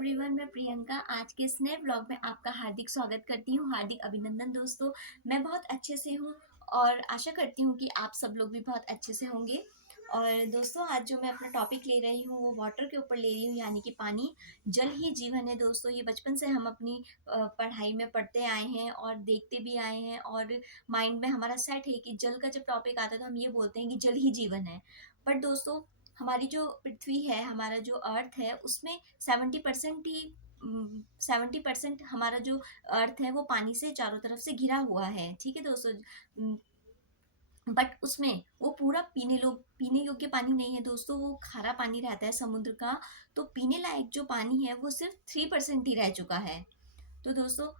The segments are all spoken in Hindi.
एवरीवन, मैं प्रियंका आज के इस नए ब्लॉग में आपका हार्दिक स्वागत करती हूँ। हार्दिक अभिनंदन दोस्तों। मैं बहुत अच्छे से हूँ और आशा करती हूँ कि आप सब लोग भी बहुत अच्छे से होंगे। और दोस्तों, आज जो मैं अपना टॉपिक ले रही हूँ वो वाटर के ऊपर ले रही हूँ, यानी कि पानी। जल ही जीवन है दोस्तों। ये बचपन से हम अपनी पढ़ाई में पढ़ते आए हैं और देखते भी आए हैं, और माइंड में हमारा सेट है कि जल का जब टॉपिक आता है तो हम ये बोलते हैं कि जल ही जीवन है। बट दोस्तों, हमारी जो पृथ्वी है, हमारा जो अर्थ है, उसमें 70% ही 70% हमारा जो अर्थ है वो पानी से चारों तरफ से घिरा हुआ है। ठीक है दोस्तों। बट उसमें वो पूरा पीने योग्य पानी नहीं है दोस्तों। वो खारा पानी रहता है समुद्र का। तो पीने लायक जो पानी है वो सिर्फ 3% ही रह चुका है। तो दोस्तों,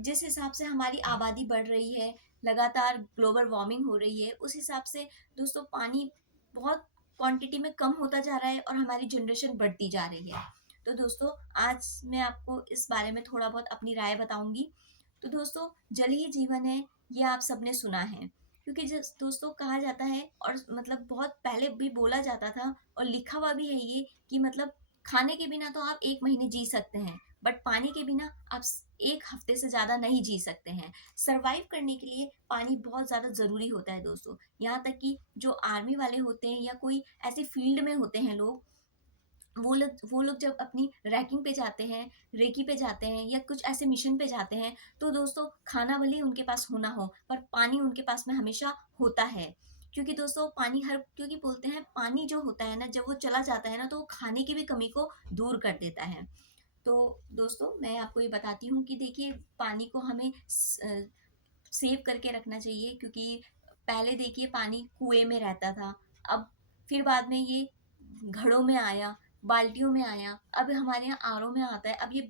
जिस हिसाब से हमारी आबादी बढ़ रही है, लगातार ग्लोबल वार्मिंग हो रही है, उस हिसाब से दोस्तों पानी बहुत क्वांटिटी में कम होता जा रहा है और हमारी जनरेशन बढ़ती जा रही है। तो दोस्तों, आज मैं आपको इस बारे में थोड़ा बहुत अपनी राय बताऊंगी। तो दोस्तों, जल ही जीवन है, ये आप सबने सुना है। क्योंकि जिस दोस्तों कहा जाता है, और मतलब बहुत पहले भी बोला जाता था और लिखा हुआ भी है ये, कि मतलब खाने के बिना तो आप 1 महीने जी सकते हैं, बट पानी के बिना आप 1 हफ्ते से ज़्यादा नहीं जी सकते हैं। सर्वाइव करने के लिए पानी बहुत ज़्यादा ज़रूरी होता है दोस्तों। यहाँ तक कि जो आर्मी वाले होते हैं या कोई ऐसे फील्ड में होते हैं लोग, वो लोग जब अपनी रैकिंग पे जाते हैं, रेकी पे जाते हैं, या कुछ ऐसे मिशन पे जाते हैं, तो दोस्तों खाना भले ही उनके पास होना हो, पर पानी उनके पास में हमेशा होता है। क्योंकि दोस्तों क्योंकि बोलते हैं पानी जो होता है ना, जब वो चला जाता है ना, तो वो खाने की भी कमी को दूर कर देता है। तो दोस्तों, मैं आपको ये बताती हूँ कि देखिए, पानी को हमें सेव करके रखना चाहिए। क्योंकि पहले देखिए पानी कुएं में रहता था, अब फिर बाद में ये घड़ों में आया, बाल्टियों में आया, अब हमारे यहाँ आरओ में आता है, अब ये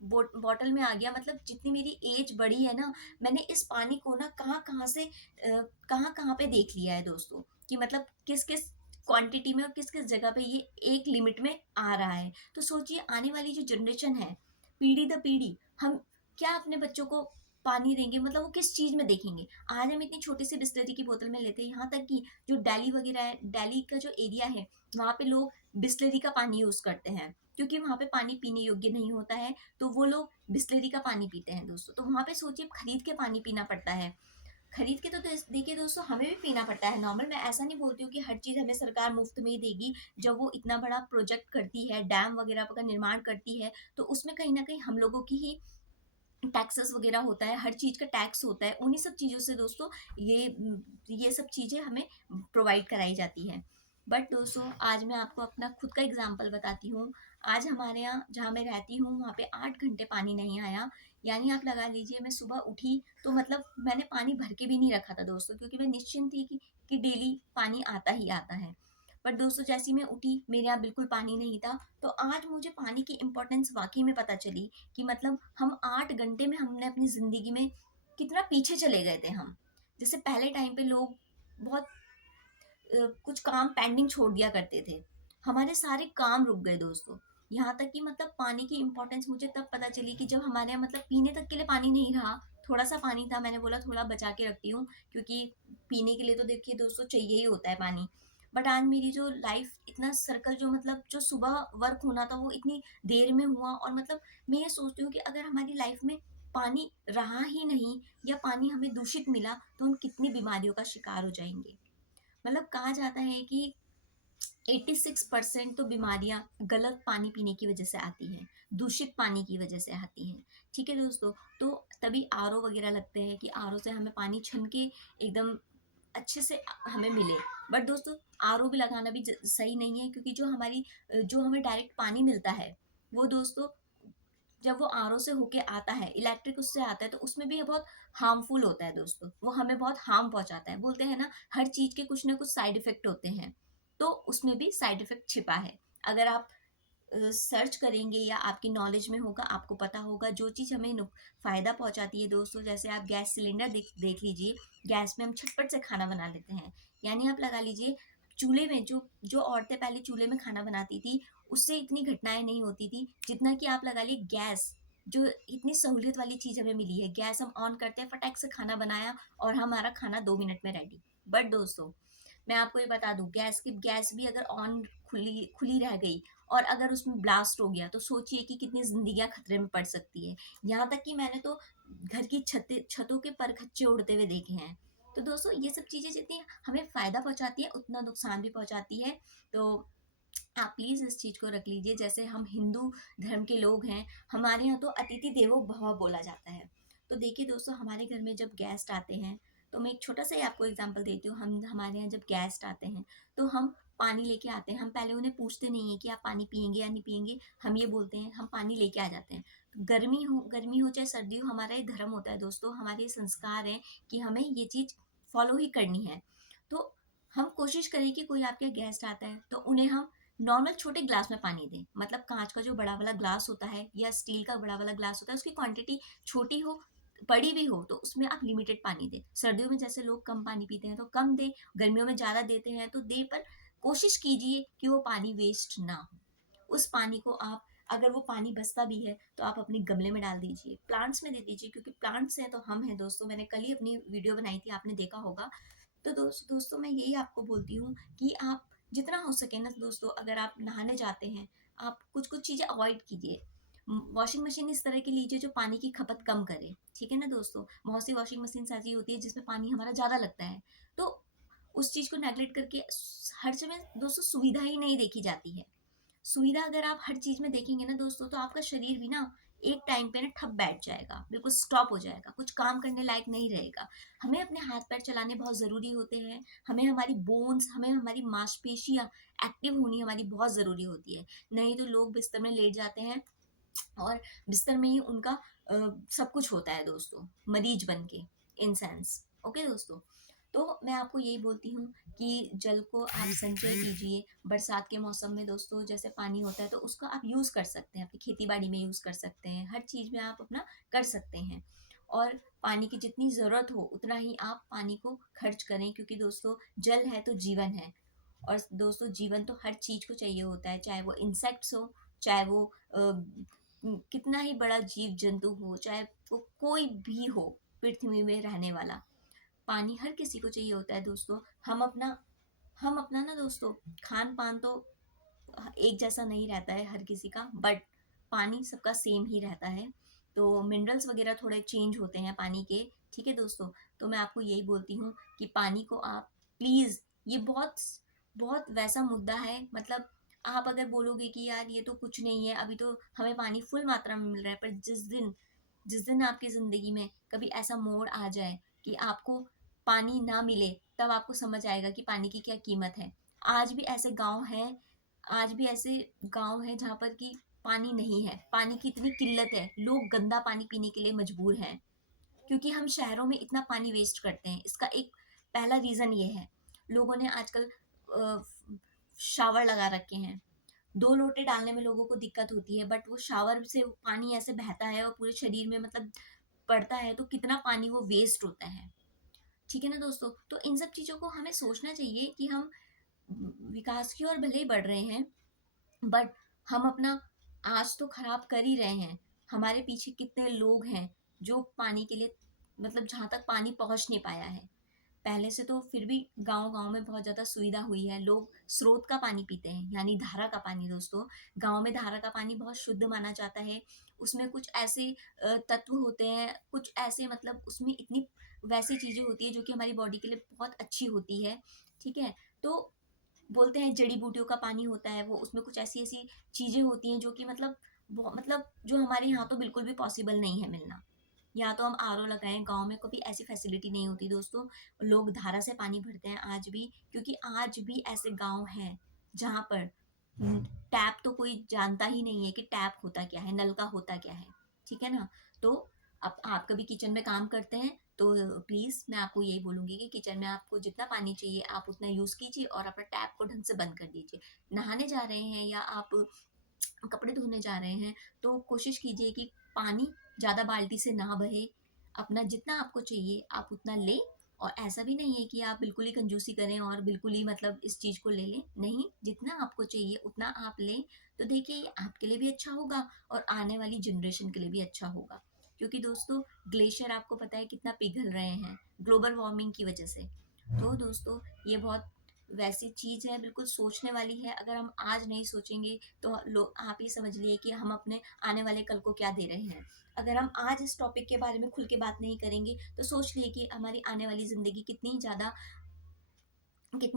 बॉटल में आ गया। मतलब जितनी मेरी एज बढ़ी है ना, मैंने इस पानी को ना कहाँ कहाँ से कहाँ कहाँ पे देख लिया है दोस्तों, कि मतलब किस किस क्वांटिटी में और किस किस जगह पे ये एक लिमिट में आ रहा है। तो सोचिए, आने वाली जो जनरेशन है, पीढ़ी दर पीढ़ी, हम क्या अपने बच्चों को पानी देंगे? मतलब वो किस चीज में देखेंगे? आज हम इतनी छोटी सी बिस्लरी की बोतल में लेते हैं, यहाँ तक कि जो दिल्ली वगैरह है, दिल्ली का जो एरिया है, वहाँ पे लोग बिस्लरी का पानी यूज करते हैं, क्योंकि वहाँ पे पानी पीने योग्य नहीं होता है। तो वो लोग बिस्लरी का पानी पीते हैं दोस्तों। तो वहाँ पे सोचिए, खरीद के पानी पीना पड़ता है। खरीद के तो देखिए दोस्तों, हमें भी पीना पड़ता है नॉर्मल। मैं ऐसा नहीं बोलती हूँ कि हर चीज़ हमें सरकार मुफ्त में ही देगी। जब वो इतना बड़ा प्रोजेक्ट करती है, डैम वगैरह का निर्माण करती है, तो उसमें कहीं ना कहीं हम लोगों की ही टैक्सेस वगैरह होता है, हर चीज़ का टैक्स होता है। उन्हीं सब चीज़ों से दोस्तों ये सब चीज़ें हमें प्रोवाइड कराई जाती है। बट दोस्तों, आज मैं आपको अपना खुद का एग्जांपल बताती हूँ। आज हमारे यहाँ जहाँ मैं रहती हूँ, वहाँ पे 8 घंटे पानी नहीं आया। यानी आप लगा लीजिए, मैं सुबह उठी तो मतलब मैंने पानी भर के भी नहीं रखा था दोस्तों, क्योंकि मैं निश्चिंत थी कि डेली पानी आता ही आता है। पर दोस्तों, जैसे ही मैं उठी, मेरे यहाँ बिल्कुल पानी नहीं था। तो आज मुझे पानी की इम्पोर्टेंस वाकई में पता चली, कि मतलब हम 8 घंटे में हमने अपनी जिंदगी में कितना पीछे चले गए थे हम। जैसे पहले टाइम पे लोग बहुत कुछ काम पेंडिंग छोड़ दिया करते थे, हमारे सारे काम रुक गए दोस्तों। यहाँ तक कि मतलब पानी की इम्पोर्टेंस मुझे तब पता चली कि जब हमारे यहाँ मतलब पीने तक के लिए पानी नहीं रहा। थोड़ा सा पानी था, मैंने बोला थोड़ा बचा के रखती हूँ, क्योंकि पीने के लिए तो देखिए दोस्तों चाहिए ही होता है पानी। बट आज मेरी जो लाइफ इतना सर्कल, जो मतलब जो सुबह वर्क होना था वो इतनी देर में हुआ। और मतलब मैं ये सोचती हूँ कि अगर हमारी लाइफ में पानी रहा ही नहीं, या पानी हमें दूषित मिला, तो हम कितनी बीमारियों का शिकार हो जाएंगे। मतलब कहा जाता है कि 86% तो बीमारियां गलत पानी पीने की वजह से आती हैं, दूषित पानी की वजह से आती हैं। ठीक है दोस्तों। तो तभी आरओ वगैरह लगते हैं, कि आरओ से हमें पानी छन के एकदम अच्छे से हमें मिले। बट दोस्तों, आरओ भी लगाना भी सही नहीं है, क्योंकि जो हमें डायरेक्ट पानी मिलता है, वो दोस्तों जब वो आरओ से होके आता है, इलेक्ट्रिक उससे आता है, तो उसमें भी ये बहुत हार्मफुल होता है दोस्तों। वो हमें बहुत हार्म पहुंचाता है। बोलते हैं ना, हर चीज के कुछ ना कुछ साइड इफेक्ट होते हैं, तो उसमें भी साइड इफेक्ट छिपा है। अगर आप सर्च करेंगे या आपकी नॉलेज में होगा, आपको पता होगा जो चीज़ हमें फायदा पहुंचाती है दोस्तों। जैसे आप गैस सिलेंडर देख लीजिए, गैस में हम झटपट से खाना बना लेते हैं। यानी आप लगा लीजिए, चूल्हे में जो जो औरतें पहले चूल्हे में खाना बनाती थी, उससे इतनी घटनाएं नहीं होती थी जितना कि आप लगा लिए गैस। जो इतनी सहूलियत वाली चीज़ हमें मिली है, गैस हम ऑन करते हैं, फटाक से खाना बनाया और हमारा खाना 2 मिनट में रेडी। बट दोस्तों, मैं आपको ये बता दूं, गैस भी अगर ऑन खुली खुली रह गई और अगर उसमें ब्लास्ट हो गया तो सोचिए कि कितनी जिंदगियां खतरे में पड़ सकती है। यहाँ तक कि मैंने तो घर की छतों के परखच्चे उड़ते हुए देखे हैं। तो दोस्तों ये सब चीजें जितनी हमें फायदा पहुंचाती है उतना नुकसान भी पहुंचाती है। तो आप प्लीज इस चीज को रख लीजिए। जैसे हम हिंदू धर्म के लोग हैं, हमारे यहाँ तो अतिथि देवो भव बोला जाता है। तो देखिए दोस्तों, हमारे घर में जब गेस्ट आते हैं, तो मैं एक छोटा सा ही आपको एग्जांपल देती हूँ। हम हमारे यहाँ जब गेस्ट आते हैं तो हम पानी लेके आते हैं। हम पहले उन्हें पूछते नहीं है कि आप पानी पियेंगे या नहीं पियेंगे, हम ये बोलते हैं हम पानी लेके आ जाते हैं। गर्मी हो चाहे सर्दी हो, हमारा ये धर्म होता है दोस्तों, हमारे ये संस्कार है कि हमें ये चीज फॉलो ही करनी है। तो हम कोशिश करें कि कोई आपके गेस्ट आता है तो उन्हें हम नॉर्मल छोटे ग्लास में पानी दें। मतलब कांच का जो बड़ा वाला ग्लास होता है या स्टील का बड़ा वाला ग्लास होता है, उसकी क्वांटिटी छोटी हो बड़ी भी हो तो उसमें आप लिमिटेड पानी दें। सर्दियों में जैसे लोग कम पानी पीते हैं तो कम दें, गर्मियों में ज़्यादा देते हैं तो दें, पर कोशिश कीजिए कि वो पानी वेस्ट ना हो। उस पानी को आप, अगर वो पानी बचता भी है तो आप अपने गमले में डाल दीजिए, प्लांट्स में दे दीजिए, क्योंकि प्लांट्स हैं तो हम हैं दोस्तों। मैंने कल ही अपनी वीडियो बनाई थी, आपने देखा होगा। तो दोस्तों मैं यही आपको बोलती हूँ कि आप जितना हो सके ना दोस्तों, अगर आप नहाने जाते हैं, आप कुछ कुछ चीज़ें अवॉइड कीजिए। वॉशिंग मशीन इस तरह की लीजिए जो पानी की खपत कम करे, ठीक है ना दोस्तों। बहुत सी वॉशिंग मशीन ऐसी होती है जिसमें पानी हमारा ज़्यादा लगता है, तो उस चीज़ को नेगलेक्ट करके हर जगह दोस्तों सुविधा ही नहीं देखी जाती है। सुविधा अगर आप हर चीज में देखेंगे ना दोस्तों, तो आपका शरीर भी ना एक टाइम पे ना ठप बैठ जाएगा, बिल्कुल स्टॉप हो जाएगा, कुछ काम करने लायक नहीं रहेगा। हमें अपने हाथ पैर चलाने बहुत जरूरी होते हैं, हमें हमारी बोन्स, हमें हमारी मांसपेशियां एक्टिव होनी हमारी बहुत जरूरी होती है। नहीं तो लोग बिस्तर में लेट जाते हैं और बिस्तर में ही उनका सब कुछ होता है दोस्तों, मरीज बन के, इन सेंस। ओके दोस्तों, तो मैं आपको यही बोलती हूँ कि जल को आप संचय कीजिए। बरसात के मौसम में दोस्तों जैसे पानी होता है तो उसका आप यूज़ कर सकते हैं, अपनी खेती बाड़ी में यूज़ कर सकते हैं, हर चीज़ में आप अपना कर सकते हैं। और पानी की जितनी ज़रूरत हो उतना ही आप पानी को खर्च करें, क्योंकि दोस्तों जल है तो जीवन है। और दोस्तों जीवन तो हर चीज़ को चाहिए होता है, चाहे वो इंसेक्ट्स हो, चाहे वो कितना ही बड़ा जीव जंतु हो, चाहे वो कोई भी हो पृथ्वी में रहने वाला, पानी हर किसी को चाहिए होता है दोस्तों। हम अपना ना दोस्तों, खान पान तो एक जैसा नहीं रहता है हर किसी का, बट पानी सबका सेम ही रहता है। तो मिनरल्स वगैरह थोड़े चेंज होते हैं पानी के, ठीक है दोस्तों। तो मैं आपको यही बोलती हूँ कि पानी को आप प्लीज़, ये बहुत बहुत वैसा मुद्दा है, मतलब आप अगर बोलोगे कि यार ये तो कुछ नहीं है, अभी तो हमें पानी फुल मात्रा में मिल रहा है, पर जिस दिन आपकी ज़िंदगी में कभी ऐसा मोड़ आ जाए कि आपको पानी ना मिले, तब आपको समझ आएगा कि पानी की क्या कीमत है। आज भी ऐसे गांव हैं, आज भी ऐसे गांव हैं जहाँ पर कि पानी नहीं है, पानी की इतनी किल्लत है, लोग गंदा पानी पीने के लिए मजबूर हैं, क्योंकि हम शहरों में इतना पानी वेस्ट करते हैं। इसका एक पहला रीज़न ये है, लोगों ने आजकल शावर लगा रखे हैं। 2 लोटे डालने में लोगों को दिक्कत होती है, बट वो शावर से पानी ऐसे बहता है और पूरे शरीर में मतलब पड़ता है, तो कितना पानी वो वेस्ट होता है, ठीक है ना दोस्तों। तो इन सब चीज़ों को हमें सोचना चाहिए कि हम विकास की ओर भले ही बढ़ रहे हैं, बट हम अपना आज तो खराब कर ही रहे हैं। हमारे पीछे कितने लोग हैं जो पानी के लिए, मतलब जहाँ तक पानी पहुँच नहीं पाया है। पहले से तो फिर भी गांव गांव में बहुत ज़्यादा सुविधा हुई है, लोग स्रोत का पानी पीते हैं, यानी धारा का पानी दोस्तों। गांव में धारा का पानी बहुत शुद्ध माना जाता है। उसमें कुछ ऐसे तत्व होते हैं, कुछ ऐसे मतलब उसमें इतनी वैसी चीज़ें होती है जो कि हमारी बॉडी के लिए बहुत अच्छी होती है, ठीक है। तो बोलते हैं जड़ी बूटियों का पानी होता है वो, उसमें कुछ ऐसी ऐसी चीज़ें होती हैं जो कि मतलब जो हमारे यहाँ तो बिल्कुल भी पॉसिबल नहीं है मिलना। या तो हम आरओ लगाएं, गांव में कभी ऐसी फैसिलिटी नहीं होती दोस्तों, लोग धारा से पानी भरते हैं आज भी, क्योंकि आज भी ऐसे गांव हैं जहाँ पर टैप तो कोई जानता ही नहीं है कि टैप होता क्या है, नल का होता क्या है, ठीक है ना। तो अब आप कभी किचन में काम करते हैं तो प्लीज़ मैं आपको यही बोलूँगी कि किचन में आपको जितना पानी चाहिए आप उतना यूज़ कीजिए और अपना टैप को ढंग से बंद कर दीजिए। नहाने जा रहे हैं या आप कपड़े धोने जा रहे हैं तो कोशिश कीजिए कि पानी ज़्यादा बाल्टी से ना बहे, अपना जितना आपको चाहिए आप उतना लें। और ऐसा भी नहीं है कि आप बिल्कुल ही कंजूसी करें और बिल्कुल ही मतलब इस चीज़ को ले लें, नहीं, जितना आपको चाहिए उतना आप लें। तो देखिए ये आपके लिए भी अच्छा होगा और आने वाली जनरेशन के लिए भी अच्छा होगा, क्योंकि दोस्तों ग्लेशियर आपको पता है कितना पिघल रहे हैं ग्लोबल वार्मिंग की वजह से। तो दोस्तों ये बहुत वैसी चीज़ है, बिल्कुल सोचने वाली है। अगर हम आज नहीं सोचेंगे तो आप ये समझ लिए कि हम अपने आने वाले कल को क्या दे रहे हैं। अगर हम आज इस टॉपिक के बारे में खुल के बात नहीं करेंगे तो सोच लिए कि हमारी आने वाली ज़िंदगी कितनी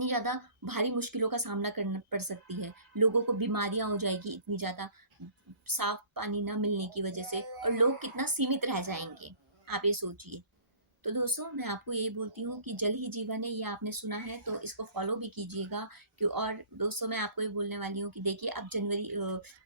ज़्यादा भारी मुश्किलों का सामना करना पड़ सकती है। लोगों को बीमारियाँ हो जाएगी इतनी ज़्यादा, साफ पानी ना मिलने की वजह से, और लोग कितना सीमित रह जाएँगे। आप ये सोचिए। तो दोस्तों मैं आपको यही बोलती हूँ कि जल ही जीवन है, ये आपने सुना है तो इसको फॉलो भी कीजिएगा। क्यों, और दोस्तों मैं आपको ये बोलने वाली हूँ कि देखिए अब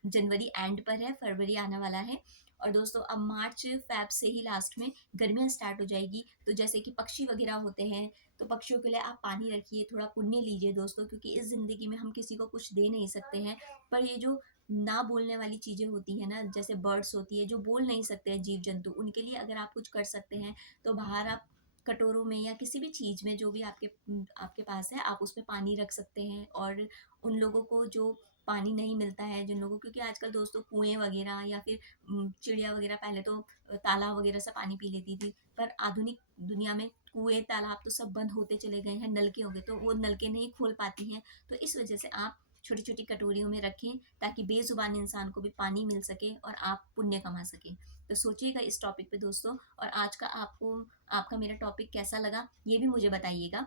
जनवरी एंड पर है, फरवरी आने वाला है, और दोस्तों अब मार्च फ़ैब से ही लास्ट में गर्मियाँ स्टार्ट हो जाएगी। तो जैसे कि पक्षी वगैरह होते हैं, तो पक्षियों के लिए आप पानी रखिए, थोड़ा पुण्य लीजिए दोस्तों, क्योंकि इस ज़िंदगी में हम किसी को कुछ दे नहीं सकते हैं। पर ये जो ना बोलने वाली चीज़ें होती हैं ना, जैसे बर्ड्स होती है जो बोल नहीं सकते हैं, जीव जंतु, उनके लिए अगर आप कुछ कर सकते हैं तो बाहर आप कटोरों में या किसी भी चीज़ में जो भी आपके पास है, आप उसमें पानी रख सकते हैं। और उन लोगों को जो पानी नहीं मिलता है, जिन लोगों, क्योंकि आजकल दोस्तों कुएँ वगैरह या फिर चिड़िया वगैरह पहले तो तालाब वगैरह से पानी पी लेती थी, पर आधुनिक दुनिया में कुएँ, तालाब तो सब बंद होते चले गए हैं, नलके हो गए, तो वो नलके नहीं खोल पाती हैं। तो इस वजह से आप छोटी-छोटी कटोरियों में रखें ताकि बेज़ुबान इंसान को भी पानी मिल सके और आप पुण्य कमा सकें। तो सोचिएगा इस टॉपिक पे दोस्तों, और आज का आपका मेरा टॉपिक कैसा लगा ये भी मुझे बताइएगा।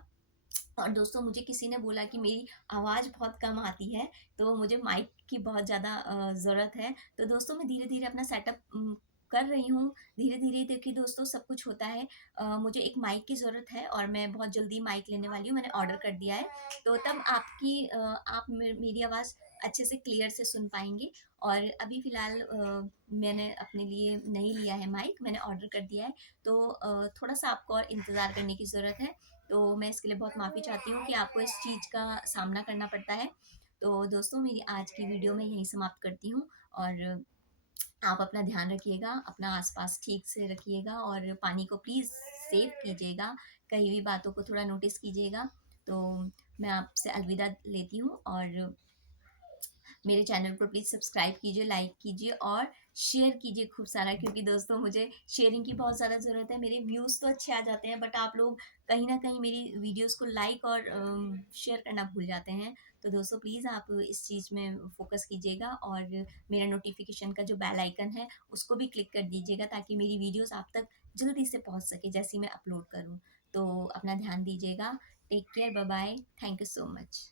और दोस्तों मुझे किसी ने बोला कि मेरी आवाज़ बहुत कम आती है, तो मुझे माइक की बहुत ज़्यादा ज़रूरत है। तो दोस्तों मैं धीरे-धीरे अपना सेटअप कर रही हूँ। धीरे-धीरे देखिए दोस्तों सब कुछ होता है। मुझे एक माइक की ज़रूरत है और मैं बहुत जल्दी माइक लेने वाली हूँ, मैंने ऑर्डर कर दिया है। तो तब आप मेरी आवाज़ अच्छे से क्लियर से सुन पाएँगे। और अभी फ़िलहाल मैंने अपने लिए नहीं लिया है माइक, मैंने ऑर्डर कर दिया है। तो थोड़ा-सा आपको और इंतज़ार करने की ज़रूरत है। तो मैं इसके लिए बहुत माफ़ी चाहती हूँ कि आपको इस चीज़ का सामना करना पड़ता है। तो दोस्तों मेरी आज की वीडियो मैं यहीं समाप्त करती हूँ, और आप अपना ध्यान रखिएगा, अपना आस-पास ठीक से रखिएगा और पानी को प्लीज़ सेव कीजिएगा, कही हुई बातों को थोड़ा नोटिस कीजिएगा। तो मैं आपसे अलविदा लेती हूँ, और मेरे चैनल को प्लीज़ सब्सक्राइब कीजिए, लाइक कीजिए और शेयर कीजिए खूब सारा, क्योंकि दोस्तों मुझे शेयरिंग की बहुत ज़्यादा ज़रूरत है। मेरे व्यूज़ तो अच्छे आ जाते हैं, बट आप लोग कहीं न कहीं मेरी वीडियोज़ को लाइक और शेयर करना भूल जाते हैं। तो दोस्तों प्लीज़ आप इस चीज़ में फ़ोकस कीजिएगा, और मेरा नोटिफ़िकेशन का जो बेल आइकन है उसको भी क्लिक कर दीजिएगा ताकि मेरी वीडियोज़ आप तक जल्दी से पहुँच सके जैसे ही मैं अपलोड करूँ। तो अपना ध्यान दीजिएगा। Take care, bye bye, thank you so much.